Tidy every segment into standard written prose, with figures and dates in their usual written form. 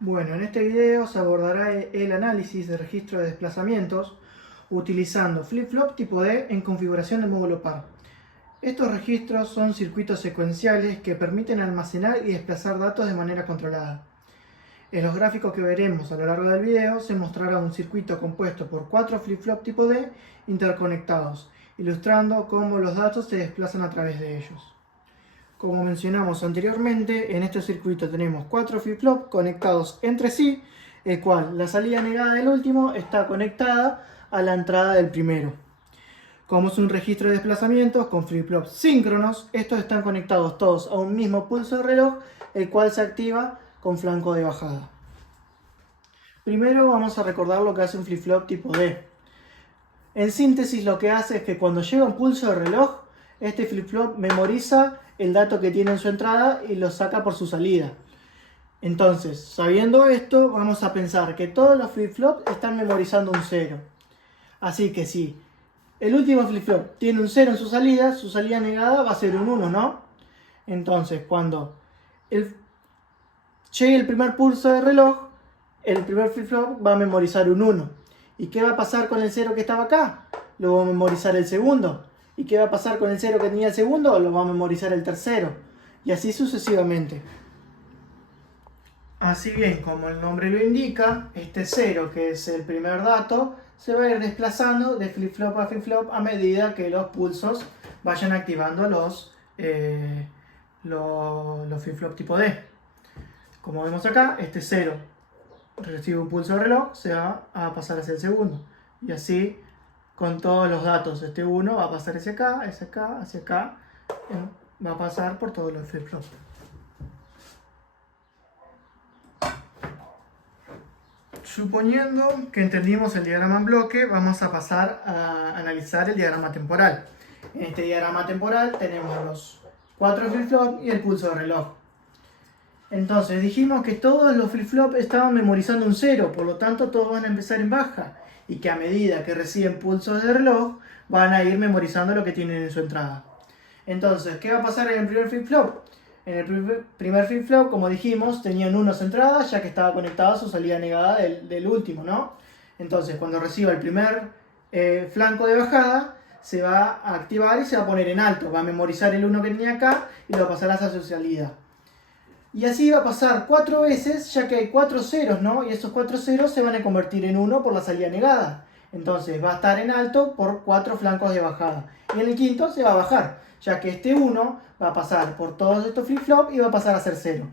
Bueno, en este video se abordará el análisis de registro de desplazamientos utilizando flip-flop tipo D en configuración de módulo par. Estos registros son circuitos secuenciales que permiten almacenar y desplazar datos de manera controlada. En los gráficos que veremos a lo largo del video se mostrará un circuito compuesto por 4 flip-flop tipo D interconectados, ilustrando cómo los datos se desplazan a través de ellos. Como mencionamos anteriormente, en este circuito tenemos 4 flip-flop conectados entre sí, el cual la salida negada del último está conectada a la entrada del primero. Como es un registro de desplazamientos con flip-flops síncronos, estos están conectados todos a un mismo pulso de reloj, el cual se activa con flanco de bajada. Primero vamos a recordar lo que hace un flip-flop tipo D. En síntesis, lo que hace es que cuando llega un pulso de reloj, este flip-flop memoriza el dato que tiene en su entrada y lo saca por su salida. Entonces, sabiendo esto, vamos a pensar que todos los flip-flops están memorizando un 0. Así que si el último flip-flop tiene un 0 en su salida negada va a ser un 1, ¿no? Entonces, cuando llegue el primer pulso de reloj, el primer flip-flop va a memorizar un 1. ¿Y qué va a pasar con el 0 que estaba acá? Lo va a memorizar el segundo. ¿Y qué va a pasar con el 0 que tenía el segundo? Lo va a memorizar el tercero. Y así sucesivamente. Así bien, como el nombre lo indica, este 0, que es el primer dato, se va a ir desplazando de flip-flop a flip-flop a medida que los pulsos vayan activando los flip-flop tipo D. Como vemos acá, este 0 recibe un pulso de reloj, se va a pasar hacia el segundo. Y así con todos los datos. Este 1 va a pasar hacia acá, hacia acá. Va a pasar por todos los flip-flops. Suponiendo que entendimos el diagrama en bloque, vamos a pasar a analizar el diagrama temporal. En este diagrama temporal tenemos los 4 flip-flops y el pulso de reloj. Entonces dijimos que todos los flip-flops estaban memorizando un 0, por lo tanto todos van a empezar en baja. Y que a medida que reciben pulsos de reloj, van a ir memorizando lo que tienen en su entrada. Entonces, ¿qué va a pasar en el primer flip-flop? En el primer flip-flop, como dijimos, tenían 1 su entrada, ya que estaba conectada a su salida negada del último, ¿no? Entonces, cuando reciba el primer flanco de bajada, se va a activar y se va a poner en alto. Va a memorizar el 1 que tenía acá y lo pasará hacia su salida. Y así va a pasar 4 veces, ya que hay 4 ceros, ¿no? Y esos 4 ceros se van a convertir en 1 por la salida negada. Entonces va a estar en alto por 4 flancos de bajada. Y en el quinto se va a bajar, ya que este 1 va a pasar por todos estos flip-flops y va a pasar a ser 0.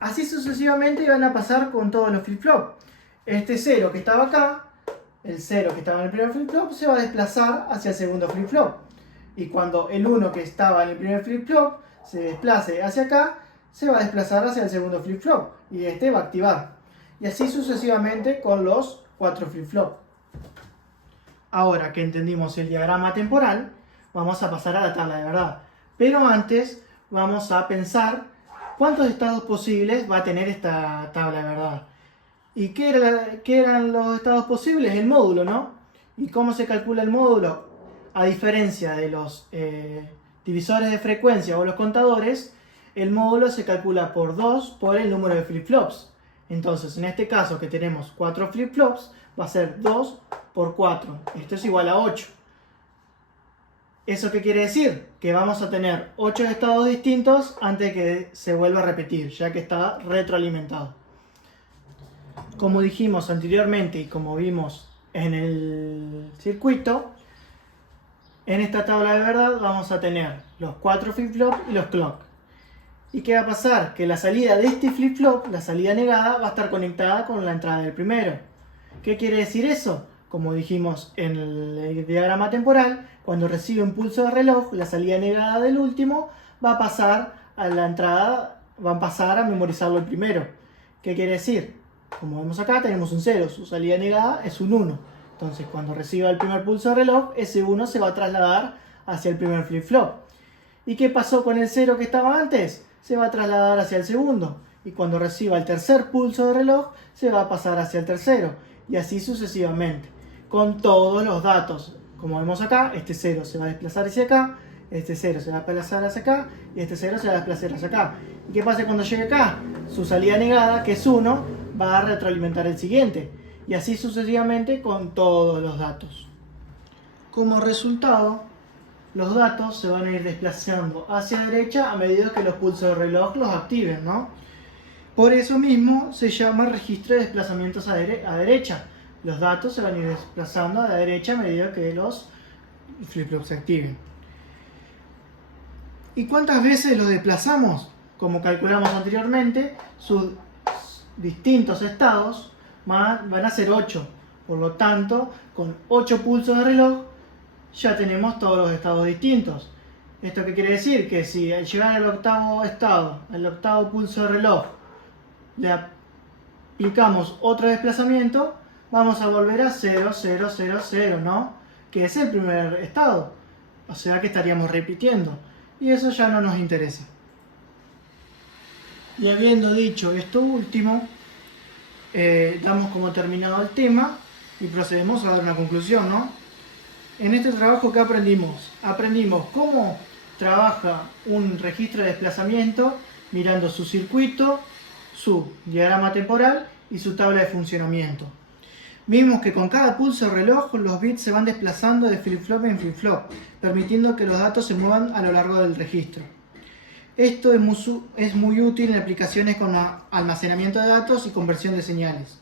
Así sucesivamente van a pasar con todos los flip-flops. Este 0 que estaba acá, el 0 que estaba en el primer flip-flop, se va a desplazar hacia el segundo flip-flop. Y cuando el 1 que estaba en el primer flip-flop se desplace hacia acá, se va a desplazar hacia el segundo flip-flop y este va a activar. Y así sucesivamente con los 4 flip-flop. Ahora que entendimos el diagrama temporal, vamos a pasar a la tabla de verdad. Pero antes vamos a pensar cuántos estados posibles va a tener esta tabla de verdad. ¿Y qué eran los estados posibles? El módulo, ¿no? ¿Y cómo se calcula el módulo? A diferencia de los divisores de frecuencia o los contadores, el módulo se calcula por 2 por el número de flip-flops. Entonces, en este caso que tenemos 4 flip-flops, va a ser 2 por 4. Esto es igual a 8. ¿Eso qué quiere decir? Que vamos a tener 8 estados distintos antes de que se vuelva a repetir, ya que está retroalimentado. Como dijimos anteriormente y como vimos en el circuito, en esta tabla de verdad vamos a tener los 4 flip-flops y los clock. ¿Y qué va a pasar? Que la salida de este flip-flop, la salida negada, va a estar conectada con la entrada del primero. ¿Qué quiere decir eso? Como dijimos en el diagrama temporal, cuando recibe un pulso de reloj, la salida negada del último va a pasar a la entrada, va a pasar a memorizarlo el primero. ¿Qué quiere decir? Como vemos acá, tenemos un 0, su salida negada es un 1. Entonces, cuando reciba el primer pulso de reloj, ese 1 se va a trasladar hacia el primer flip-flop. ¿Y qué pasó con el 0 que estaba antes? Se va a trasladar hacia el segundo. Y cuando reciba el tercer pulso de reloj, se va a pasar hacia el tercero. Y así sucesivamente. Con todos los datos. Como vemos acá, este 0 se va a desplazar hacia acá. este 0 se va a desplazar hacia acá y este 0 se va a desplazar hacia acá. ¿Y qué pasa cuando llegue acá? Su salida negada, que es 1, va a retroalimentar el siguiente. Y así sucesivamente con todos los datos. Como resultado, los datos se van a ir desplazando hacia la derecha a medida que los pulsos de reloj los activen, ¿no? Por eso mismo se llama registro de desplazamientos a derecha. Los datos se van a ir desplazando a la derecha a medida que los flip-flops se activen. ¿Y cuántas veces los desplazamos? Como calculamos anteriormente, sus distintos estados van a ser 8. Por lo tanto, con 8 pulsos de reloj ya tenemos todos los estados distintos. ¿Esto qué quiere decir? Que si al llegar al octavo estado, al octavo pulso de reloj, le aplicamos otro desplazamiento, vamos a volver a 0, 0, 0, 0, ¿no? Que es el primer estado. O sea que estaríamos repitiendo. Y eso ya no nos interesa. Y habiendo dicho esto último, damos como terminado el tema y procedemos a dar una conclusión, ¿no? En este trabajo, ¿qué aprendimos? Aprendimos cómo trabaja un registro de desplazamiento mirando su circuito, su diagrama temporal y su tabla de funcionamiento. Vimos que con cada pulso de reloj los bits se van desplazando de flip-flop en flip-flop, permitiendo que los datos se muevan a lo largo del registro. Esto es muy útil en aplicaciones con almacenamiento de datos y conversión de señales.